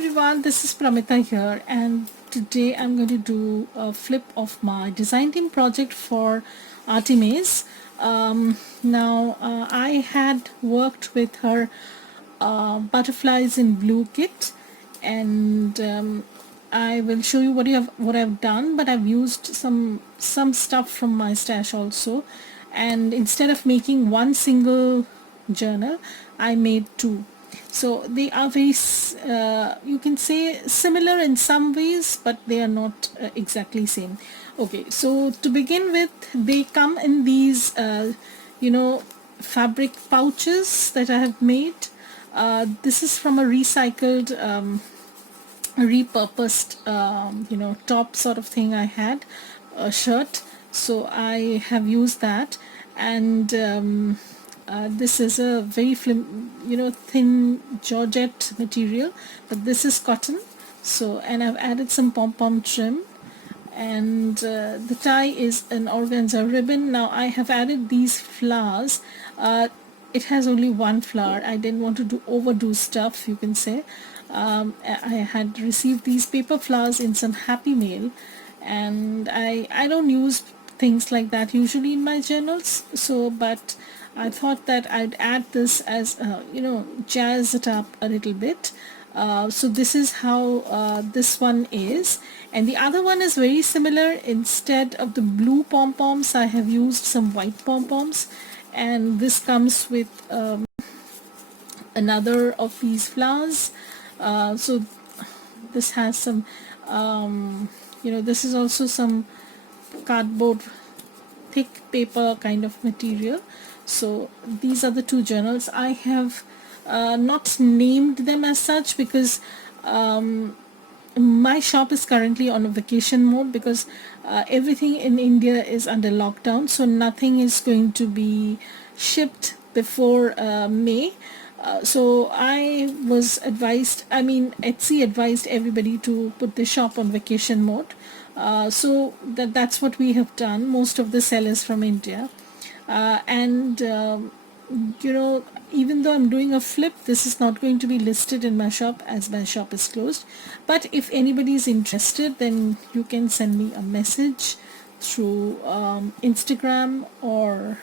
everyone, this is Pramita here, and today I'm going to do a flip of my design team project for artymaze. I had worked with her butterflies in blue kit, and I will show you what I've done, but I've used some stuff from my stash also, and instead of making one single journal, I made two. So they are very you can say similar in some ways, but they are not exactly same. Okay, so to begin with, they come in these fabric pouches that I have made. This is from a recycled repurposed top sort of thing. I had a shirt, so I have used that, and this is a very thin georgette material, but this is cotton. So, and I've added some pom-pom trim, and the tie is an organza ribbon. Now I have added these flowers. It has only one flower. I didn't want to overdo stuff, you can say. I had received these paper flowers in some happy mail, and I don't use things like that usually in my journals, so but I thought that I'd add this as jazz it up a little bit. So this is how this one is, and the other one is very similar. Instead of the blue pom-poms, I have used some white pom-poms, and this comes with another of these flowers. So this has some this is also some cardboard thick paper kind of material. So these are the two journals. I have not named them as such because my shop is currently on a vacation mode, because everything in India is under lockdown, so nothing is going to be shipped before May. So I was advised, Etsy advised everybody to put the shop on vacation mode. So that's what we have done. Most of the sellers from India, even though I'm doing a flip, this is not going to be listed in my shop as my shop is closed. But if anybody is interested, then you can send me a message through Instagram or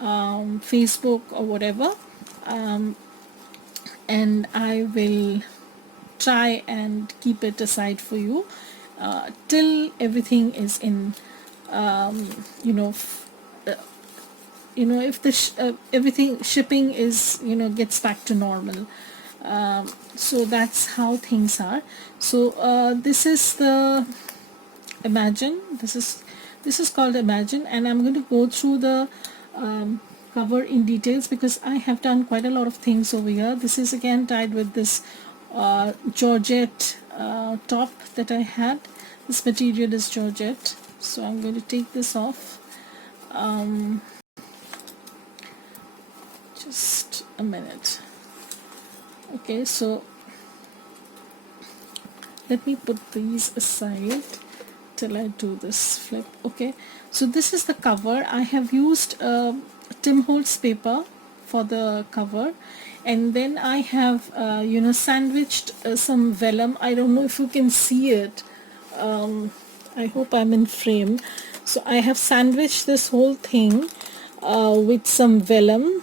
Facebook or whatever, and I will try and keep it aside for you till everything is in if the everything shipping is gets back to normal. So that's how things are. So this is the Imagine. This is called Imagine, and I'm going to go through the cover in details because I have done quite a lot of things over here. This is again tied with this georgette top that I had. This material is georgette, so I'm going to take this off. Just a minute. Okay, so let me put these aside till I do this flip. Okay, so this is the cover. I have used Tim Holtz paper for the cover, and then I have sandwiched some vellum. I don't know if you can see it. I hope I'm in frame. So I have sandwiched this whole thing with some vellum.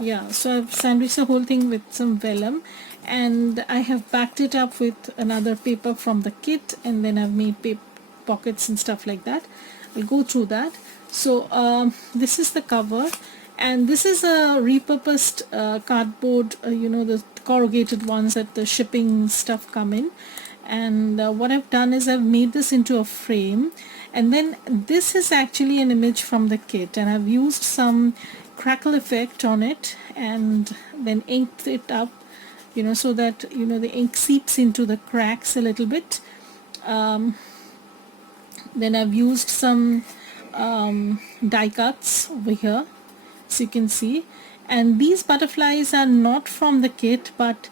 Yeah, so I've sandwiched the whole thing with some vellum, and I have backed it up with another paper from the kit, and then I've made pockets and stuff like that. I'll go through that. So this is the cover, and this is a repurposed cardboard, the corrugated ones that the shipping stuff come in. And what I've done is I've made this into a frame, and then this is actually an image from the kit, and I've used some crackle effect on it and then inked it up, so that the ink seeps into the cracks a little bit. Then I've used some die cuts over here, so you can see, and these butterflies are not from the kit, but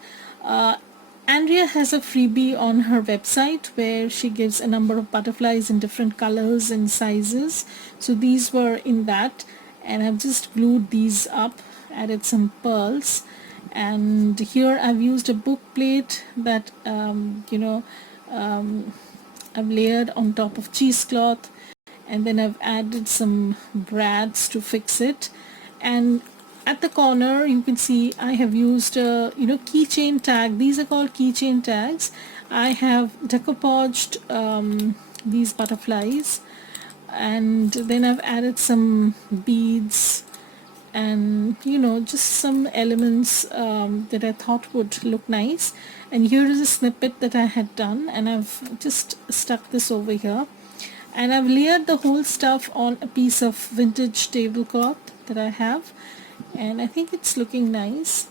Andrea has a freebie on her website where she gives a number of butterflies in different colors and sizes. So these were in that, and I've just glued these up, added some pearls, And here I've used a book plate that I've layered on top of cheesecloth, and then I've added some brads to fix it. And at the corner you can see I have used a keychain tag. These are called keychain tags. I have decoupaged these butterflies, and then I've added some beads and just some elements that I thought would look nice. And here is a snippet that I had done, and I've just stuck this over here, and I've layered the whole stuff on a piece of vintage tablecloth that I have, and I think it's looking nice.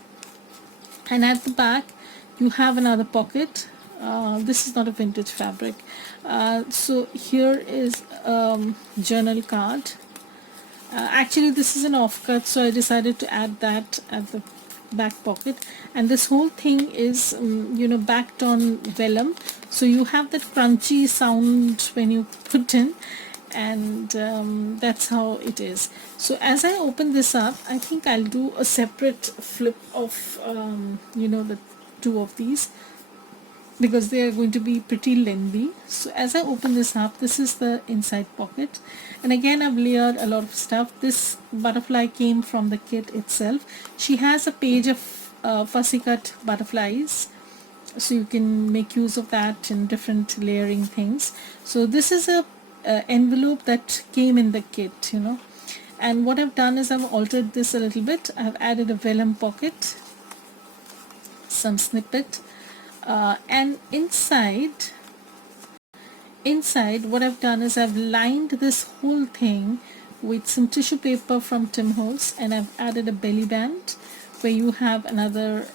And at the back you have another pocket. This is not a vintage fabric, so here is journal card. Actually this is an offcut, so I decided to add that at the back pocket. And this whole thing is backed on vellum, so you have that crunchy sound when you put in, and that's how it is. So as I open this up, I think I'll do a separate flip of the two of these, because they are going to be pretty lengthy. So as I open this up, this is the inside pocket, and again I've layered a lot of stuff. This butterfly came from the kit itself. She has a page of fussy cut butterflies, so you can make use of that in different layering things. So this is a envelope that came in the kit, and what I've done is I've altered this a little bit. I've added a vellum pocket, some snippet, and inside what I've done is I've lined this whole thing with some tissue paper from Tim Holtz, and I've added a belly band where you have another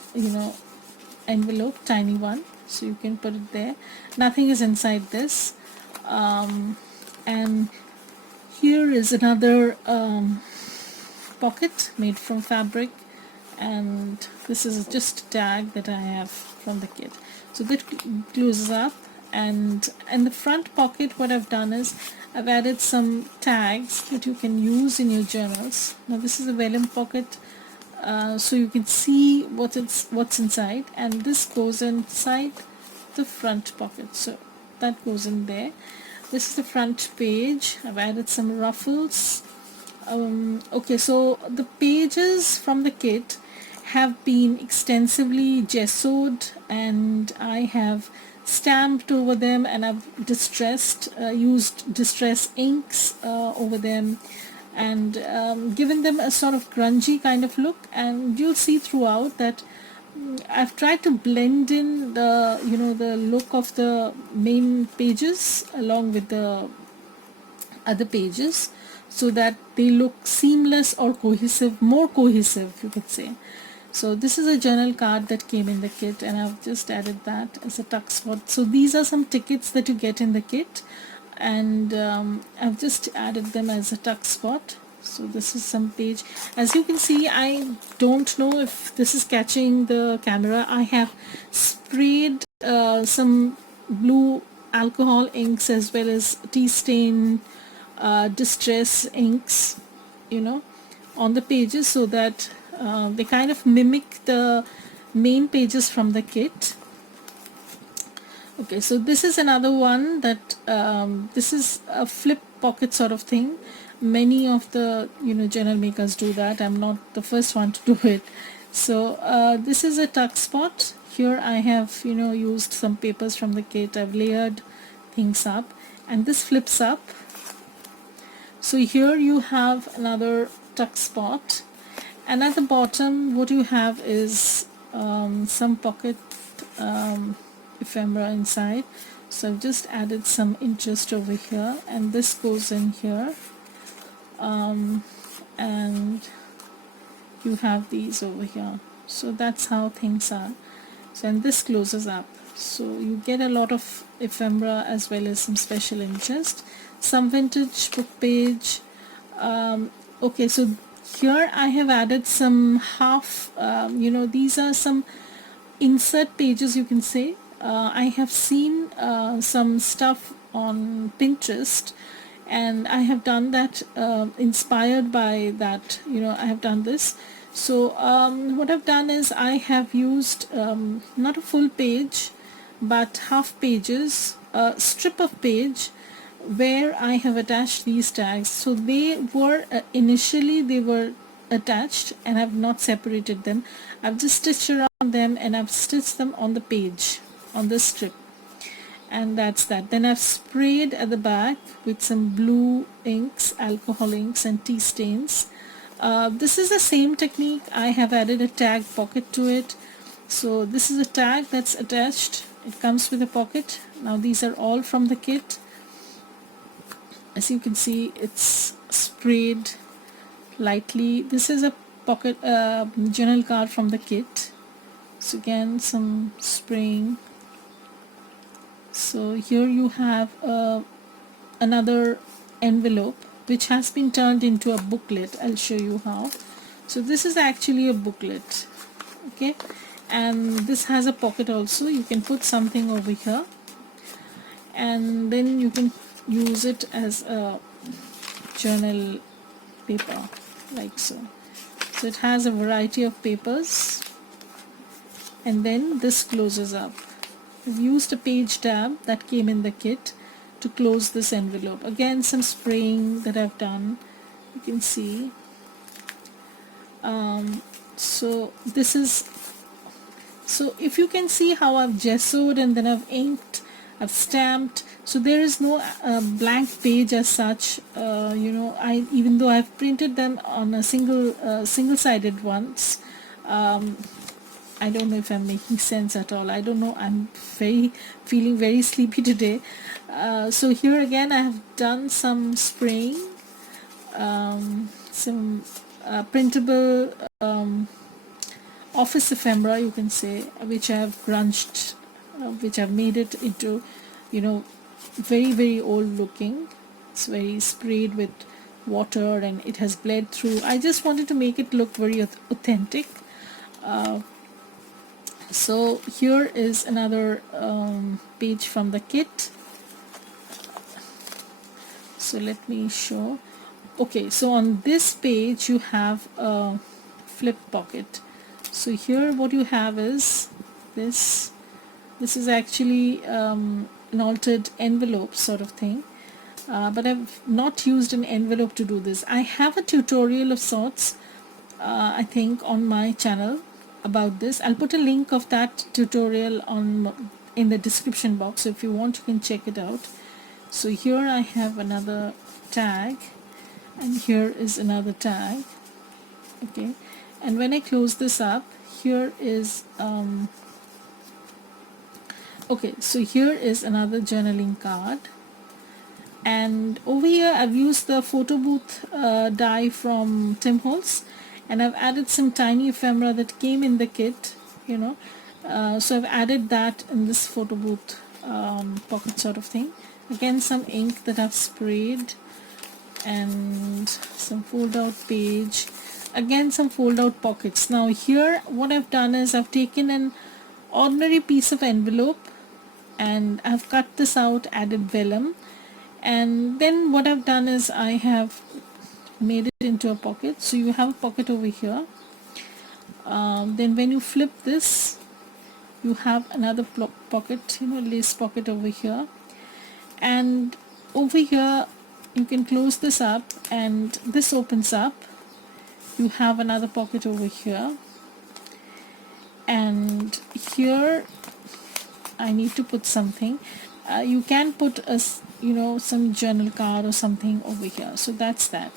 envelope, tiny one, so you can put it there. Nothing is inside this, and here is another pocket made from fabric, and this is just a tag that I have from the kit. So that closes up, and in the front pocket what I've done is I've added some tags that you can use in your journals. Now this is a vellum pocket, so you can see what's inside, and this goes inside the front pocket, so that goes in there. This is the front page. I've added some ruffles. Okay, so the pages from the kit have been extensively gessoed, and I have stamped over them, and I've used distress inks over them, and given them a sort of grungy kind of look. And you'll see throughout that I've tried to blend in the the look of the main pages along with the other pages, so that they look seamless or cohesive, more cohesive you could say. So this is a journal card that came in the kit, and I've just added that as a tuck spot. So these are some tickets that you get in the kit, and I've just added them as a tuck spot. So this is some page. As you can see, I don't know if this is catching the camera. I have sprayed some blue alcohol inks as well as tea stain distress inks on the pages, so that they kind of mimic the main pages from the kit. Okay, so this is another one that this is a flip pocket sort of thing. Many of the journal makers do that. I'm not the first one to do it. So this is a tuck spot. Here I have used some papers from the kit. I've layered things up, and this flips up. So here you have another tuck spot, and at the bottom what you have is some pocket ephemera inside. So I've just added some interest over here, and this goes in here, and you have these over here. So that's how things are. So, and this closes up, so you get a lot of ephemera as well as some special interest, some vintage book page. Okay, so here I have added some half these are some insert pages, you can say. I have seen some stuff on Pinterest, and I have done that inspired by that. I have done this. So what I've done is I have used not a full page but half pages, a strip of page where I have attached these tags. So they were initially they were attached and I've not separated them. I've just stitched around them and I've stitched them on the page, on the strip, and that's that. Then I've sprayed at the back with some blue inks, alcohol inks and tea stains. This is the same technique. I have added a tag pocket to it. So this is a tag that's attached. It comes with a pocket. Now these are all from the kit. As you can see, it's sprayed lightly. This is a pocket journal card from the kit. So again, some spraying. So here you have another envelope which has been turned into a booklet. I'll show you how. So this is actually a booklet, okay, and this has a pocket also. You can put something over here and then you can use it as a journal paper, like so. So it has a variety of papers, and then this closes up. I've used a page tab that came in the kit to close this envelope. Again, some spraying that I've done, you can see. So this is, so if you can see how I've gessoed and then I've inked, I've stamped, so there is no blank page as such. You know, even though I've printed them on a single-sided ones. I don't know if I'm making sense at all. I don't know. I'm feeling very sleepy today. So here again I have done some spraying, some printable office ephemera, you can say, which I have crunched, which I've made it into, you know, very old looking. It's very sprayed with water and it has bled through. I just wanted to make it look very authentic. So here is another page from the kit. So let me show. Okay, so on this page you have a flip pocket. So here what you have is this is actually an altered envelope sort of thing, but I've not used an envelope to do this. I have a tutorial of sorts, I think, on my channel about this. I'll put a link of that tutorial in the description box, so if you want you can check it out. So here I have another tag and here is another tag, okay, and when I close this up, here is okay, so here is another journaling card, and over here I've used the photo booth die from Tim Holtz, and I've added some tiny ephemera that came in the kit, you know. So I've added that in this photo booth pocket sort of thing. Again, some ink that I've sprayed and some fold out page. Again, some fold out pockets. Now here what I've done is I've taken an ordinary piece of envelope and I've cut this out, added vellum, and then what I've done is I have made it into a pocket. So you have a pocket over here. Then when you flip this, you have another pocket, you know, lace pocket over here, and over here you can close this up and this opens up. You have another pocket over here, and here I need to put something. You can put a, you know, some journal card or something over here. So that's that.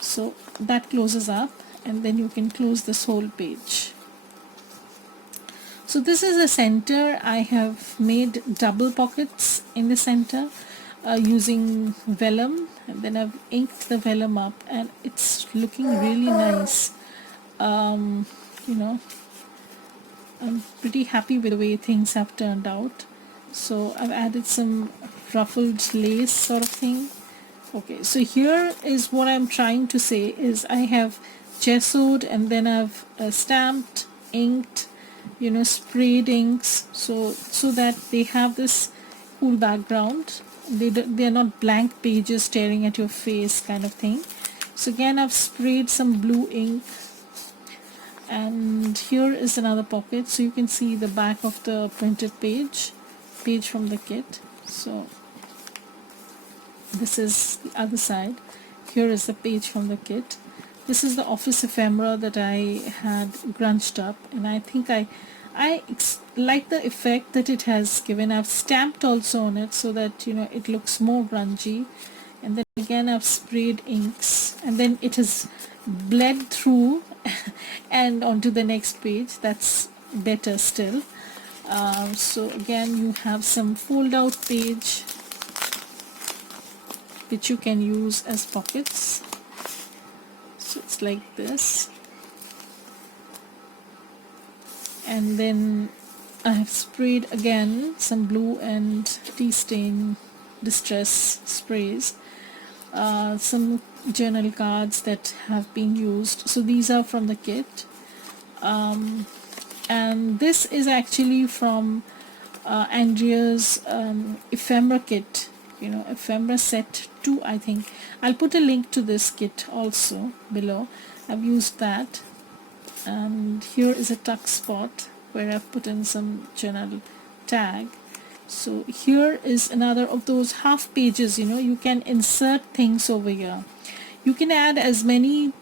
So that closes up, and then you can close this whole page. So this is the center. I have made double pockets in the center using vellum, and then I've inked the vellum up and it's looking really nice. You know, I'm pretty happy with the way things have turned out. So I've added some ruffled lace sort of thing. Okay, so here is what I'm trying to say is I have gessoed and then I've stamped, inked, you know, sprayed inks, so that they have this cool background. They're not blank pages staring at your face kind of thing. So again, I've sprayed some blue ink And here is another pocket, so you can see the back of the printed page from the kit. So this is the other side. Here is the page from the kit. This is the office ephemera that I had grunged up, and I think I like the effect that it has given. I've stamped also on it so that it looks more grungy, and then again I've sprayed inks, and then it has bled through and onto the next page. That's better still. So again you have some fold out page which you can use as pockets. So it's like this, and then I have sprayed again some blue and tea stain distress sprays, some journal cards that have been used. So these are from the kit, and this is actually from Andrea's ephemera kit, ephemera set 2, I think. I'll put a link to this kit also below. I've used that, and here is a tuck spot where I've put in some journal tag. So here is another of those half pages. You can insert things over here. You can add as many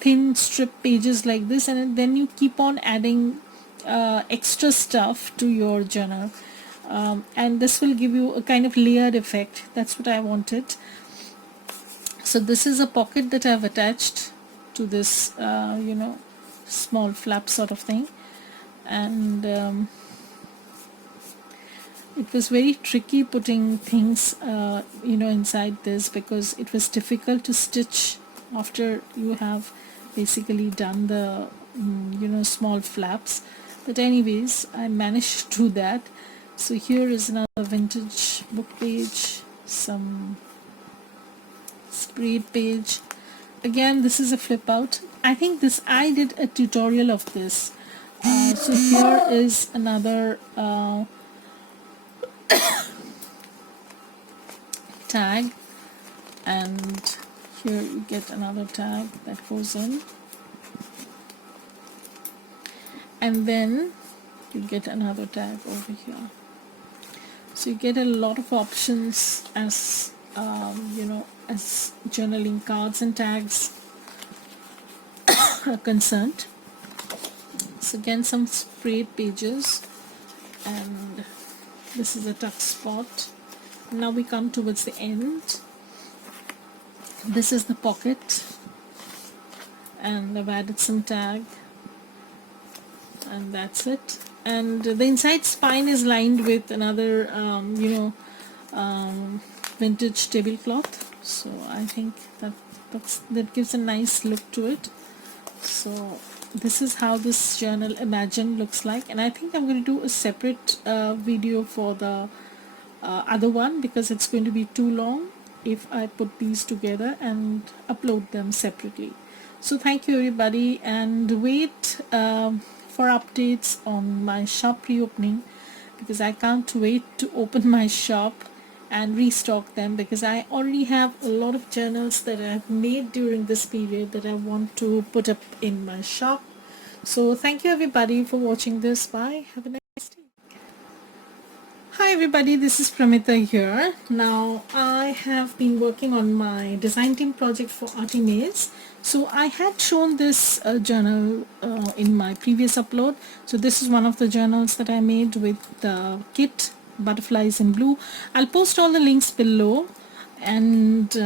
thin strip pages like this, and then you keep on adding extra stuff to your journal, and this will give you a kind of layered effect. That's what I wanted. So this is a pocket that I've attached to this small flap sort of thing, and it was very tricky putting things inside this, because it was difficult to stitch after you have basically done the small flaps. But anyways, I managed to do that. So here is another vintage book page, some sprayed page. Again, this is a flip out. I think I did a tutorial of this. So here is another tag, and here you get another tag that goes in, and then you get another tag over here. So you get a lot of options as as journaling cards and tags are concerned. So again, some sprayed pages, and this is a tuck spot. Now we come towards the end. This is the pocket, and I've added some tag, and that's it. And the inside spine is lined with another vintage tablecloth. So I think that gives a nice look to it. So this is how this journal Imagine looks like, and I think I'm going to do a separate video for the other one, because it's going to be too long if I put these together and upload them separately. So thank you everybody, and wait for updates on my shop reopening, because I can't wait to open my shop and restock them, because I already have a lot of journals that I've made during this period that I want to put up in my shop. So thank you everybody for watching this. Bye. Have a nice day. Hi everybody, this is Pramita here. Now I have been working on my design team project for artymaze. So I had shown this journal in my previous upload. So this is one of the journals that I made with the kit, butterflies in blue. I'll post all the links below, and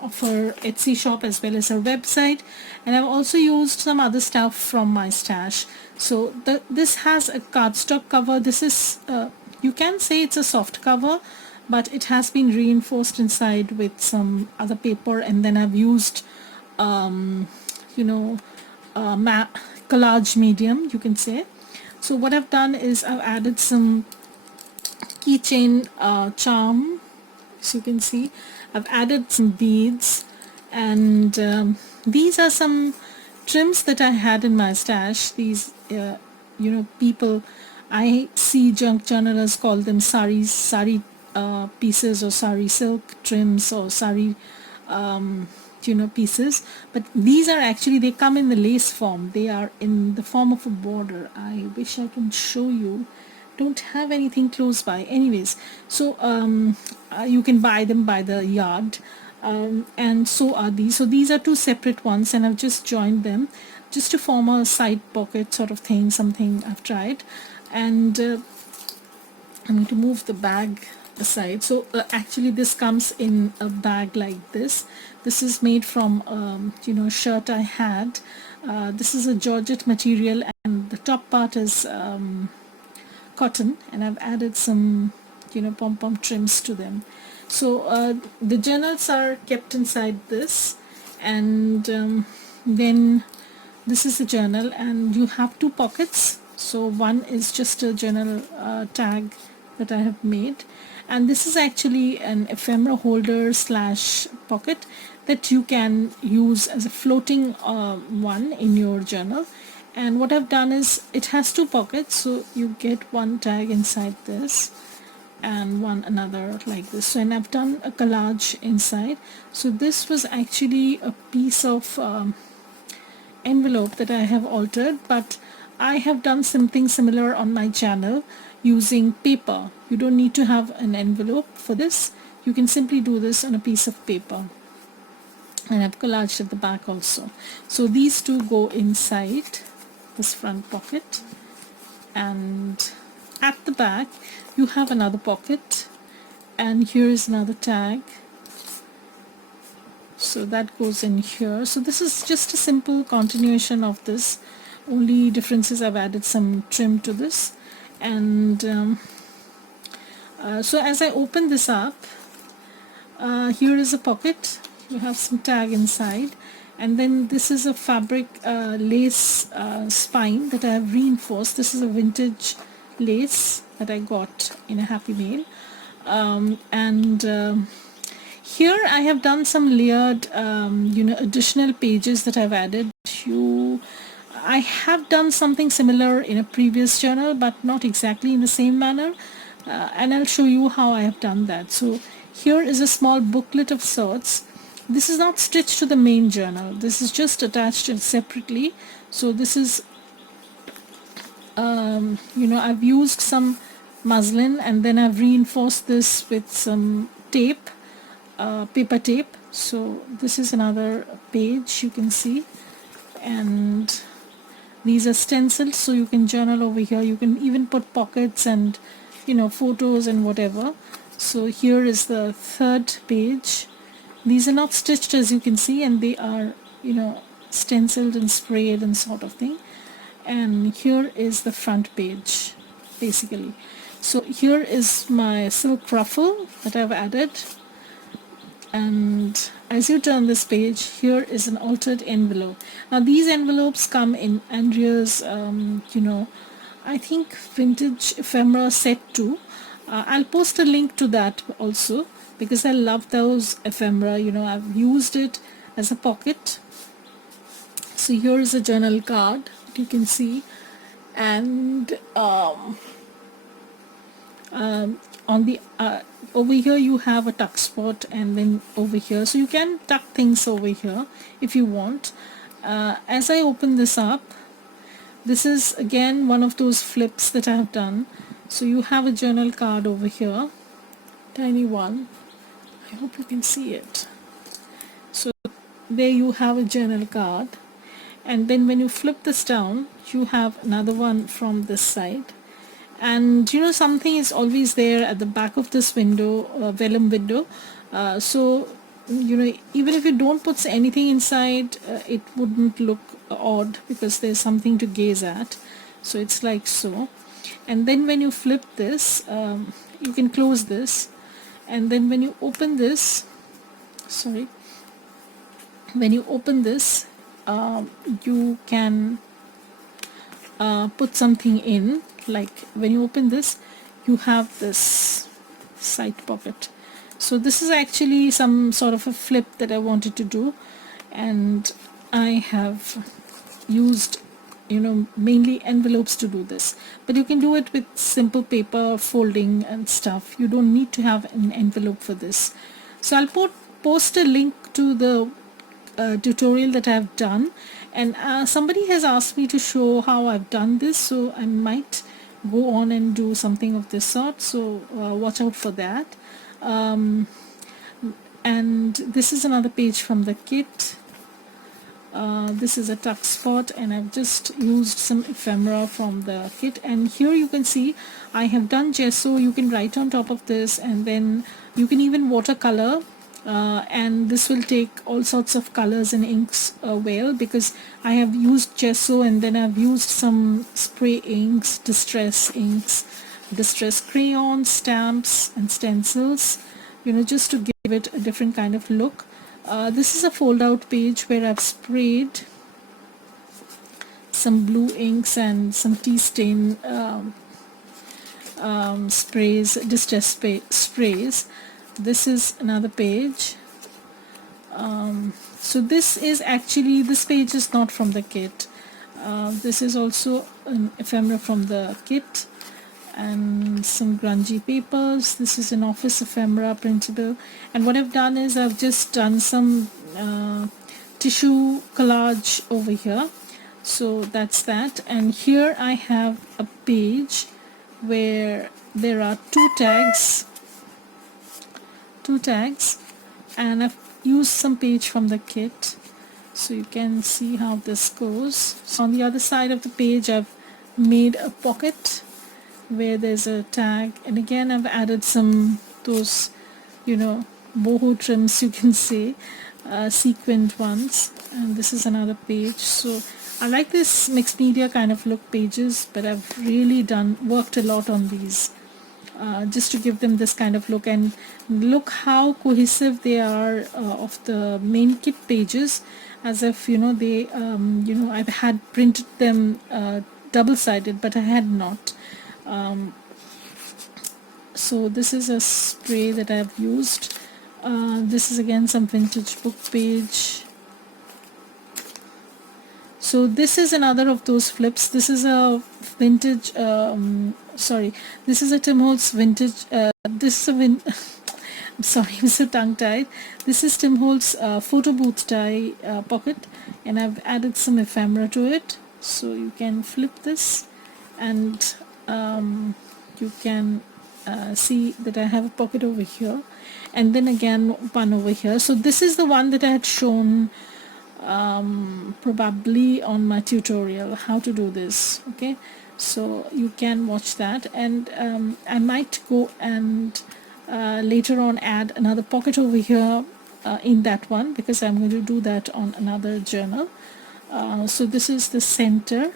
of her Etsy shop as well as her website, and I've also used some other stuff from my stash. So this has a cardstock cover. This is you can say it's a soft cover, but it has been reinforced inside with some other paper, and then I've used collage medium, you can say. So what I've done is I've added some keychain charm. So you can see I've added some beads, and these are some trims that I had in my stash. These people, I see junk journalers call them sari pieces, or sari silk trims, or sari pieces, but these are actually, they come in the lace form. They are in the form of a border. I wish I can show you. Don't have anything close by. Anyways, so you can buy them by the yard, and so are these. So these are two separate ones, and I've just joined them just to form a side pocket sort of thing, something I've tried. And I'm going to move the bag aside. So actually this comes in a bag like this. This is made from a shirt I had. This is a georgette material, and the top part is cotton, and I've added some pom-pom trims to them. So the journals are kept inside this, and then this is the journal, and you have two pockets. So one is just a journal tag that I have made, and this is actually an ephemera holder slash pocket that you can use as a floating one in your journal. And what I've done is, it has two pockets, so you get one tag inside this and one another like this. So, and I've done a collage inside. So this was actually a piece of envelope that I have altered, but I have done something similar on my channel using paper. You don't need to have an envelope for this. You can simply do this on a piece of paper, and I've collaged at the back also. So these two go inside this front pocket, and at the back you have another pocket, and here is another tag, so that goes in here. So this is just a simple continuation of this, only difference is I've added some trim to this. And so as I open this up, here is a pocket, you have some tag inside, and then this is a fabric lace spine that I have reinforced. This is a vintage lace that I got in a Happy Mail, and here I have done some layered additional pages that I've added. I have done something similar in a previous journal, but not exactly in the same manner, and I'll show you how I have done that. So here is a small booklet of sorts. This is not stitched to the main journal, this is just attached separately. So this is I've used some muslin, and then I've reinforced this with some tape, paper tape. So this is another page you can see, and these are stenciled, so you can journal over here. You can even put pockets and photos and whatever. So here is the third page. These are not stitched, as you can see, and they are stenciled and sprayed and sort of thing. And here is the front page basically. So here is my silk ruffle that I've added, and as you turn this page, here is an altered envelope. Now these envelopes come in Andrea's I think vintage ephemera set 2. I'll post a link to that also, because I love those ephemera. I've used it as a pocket. So here is a journal card that you can see, and on the over here you have a tuck spot, and then over here, so you can tuck things over here if you want. As I open this up, this is again one of those flips that I have done. So you have a journal card over here, tiny one. I hope you can see it. So there you have a journal card, and then when you flip this down, you have another one from this side. And something is always there at the back of this window, vellum window. So even if you don't put anything inside, it wouldn't look odd, because there's something to gaze at. So it's like so. And then when you flip this, you can close this, and then when you open this, when you open this, you can put something in. Like when you open this, you have this side pocket. So this is actually some sort of a flip that I wanted to do, and I have used mainly envelopes to do this, but you can do it with simple paper folding and stuff. You don't need to have an envelope for this. So I'll post a link to the tutorial that I've done, and somebody has asked me to show how I've done this, so I might go on and do something of this sort, so watch out for that. And this is another page from the kit. This is a tuck spot, and I've just used some ephemera from the kit, and here you can see I have done gesso. You can write on top of this, and then you can even watercolor, and this will take all sorts of colors and inks well, because I have used gesso, and then I've used some spray inks, distress crayons, stamps and stencils, just to give it a different kind of look. This is a fold out page where I've sprayed some blue inks and some tea stain sprays, distress sprays. This is another page. So this page is not from the kit. This is also an ephemera from the kit, and some grungy papers. This is an office ephemera printable, and what I've done is I've just done some tissue collage over here, so that's that. And here I have a page where there are two tags, and I've used some page from the kit, so you can see how this goes. So on the other side of the page I've made a pocket where there's a tag, and again I've added some those boho trims, you can say, sequined ones. And this is another page. So I like this mixed media kind of look pages, but I've really worked a lot on these, just to give them this kind of look. And look how cohesive they are of the main kit pages, as if they I've had printed them double-sided, but I had not. So this is a spray that I've used. This is again some vintage book page. So this is another of those flips. This is a vintage this is a Tim Holtz vintage I'm sorry, I'm so tongue-tied. This is Tim Holtz photo booth tie pocket, and I've added some ephemera to it. So you can flip this, and you can see that I have a pocket over here, and then again one over here. So this is the one that I had shown probably on my tutorial, how to do this. Okay, so you can watch that, and I might go and later on add another pocket over here in that one, because I'm going to do that on another journal. So this is the center,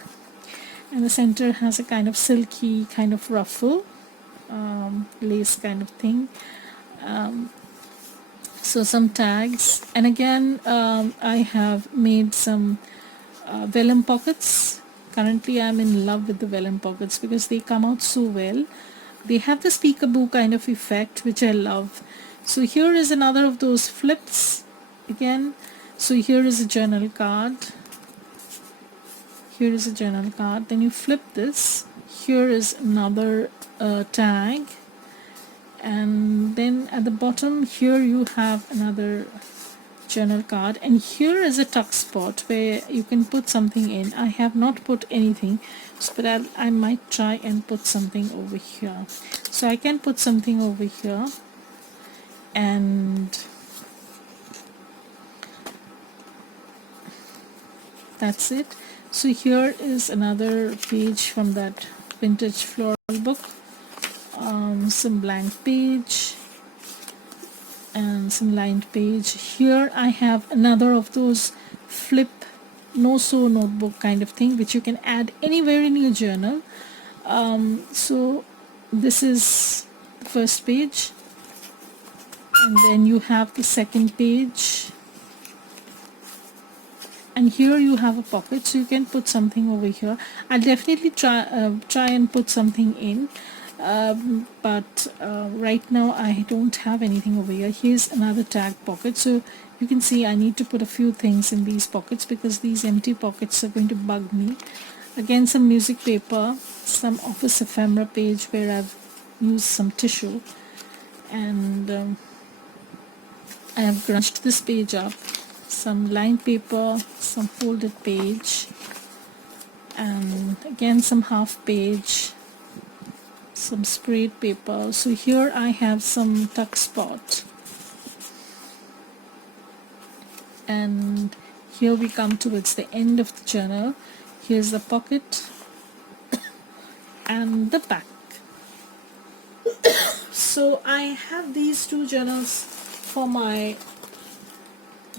and the center has a kind of silky kind of ruffle, lace kind of thing. So some tags, and again I have made some vellum pockets. Currently I'm in love with the vellum pockets because they come out so well. They have this peekaboo kind of effect, which I love. So here is another of those flips again. So here is a journal card. Here is a journal card. Then you flip this. Here is another tag. And then at the bottom here you have another journal card, and here is a tuck spot where you can put something in. I have not put anything, but I might try and put something over here. So I can put something over here, and that's it. So here is another page from that vintage floral book, some blank page and some lined page. Here I have another of those flip no-sew notebook kind of thing, which you can add anywhere in your journal. So this is the first page, and then you have the second page, and here you have a pocket, so you can put something over here. I'll definitely try and put something in, but right now I don't have anything over here. Here's another tag pocket, so you can see I need to put a few things in these pockets because these empty pockets are going to bug me. Again, some music paper, some office ephemera page where I've used some tissue, and I have grunged this page up. some lined paper, some folded page, and again some half page, some sprayed paper. So here I have some tuck spot, and here we come towards the end of the journal. Here's the pocket and the back. So I have these two journals for my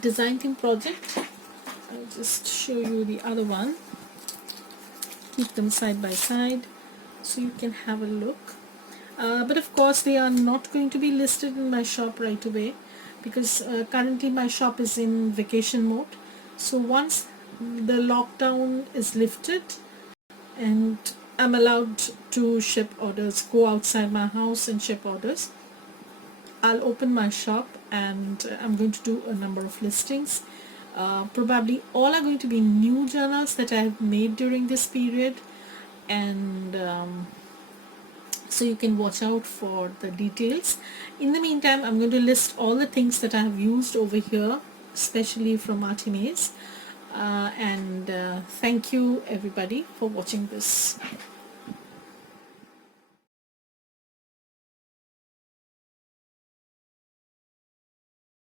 design team project. I'll just show you the other one. Keep them side by side so you can have a look. But of course they are not going to be listed in my shop right away, because currently my shop is in vacation mode. So once the lockdown is lifted and I'm allowed to ship orders, go outside my house and ship orders, I'll open my shop and I'm going to do a number of listings. Probably all are going to be new journals that I have made during this period, and so you can watch out for the details. In the meantime, I'm going to list all the things that I have used over here, especially from artymaze, and thank you everybody for watching this.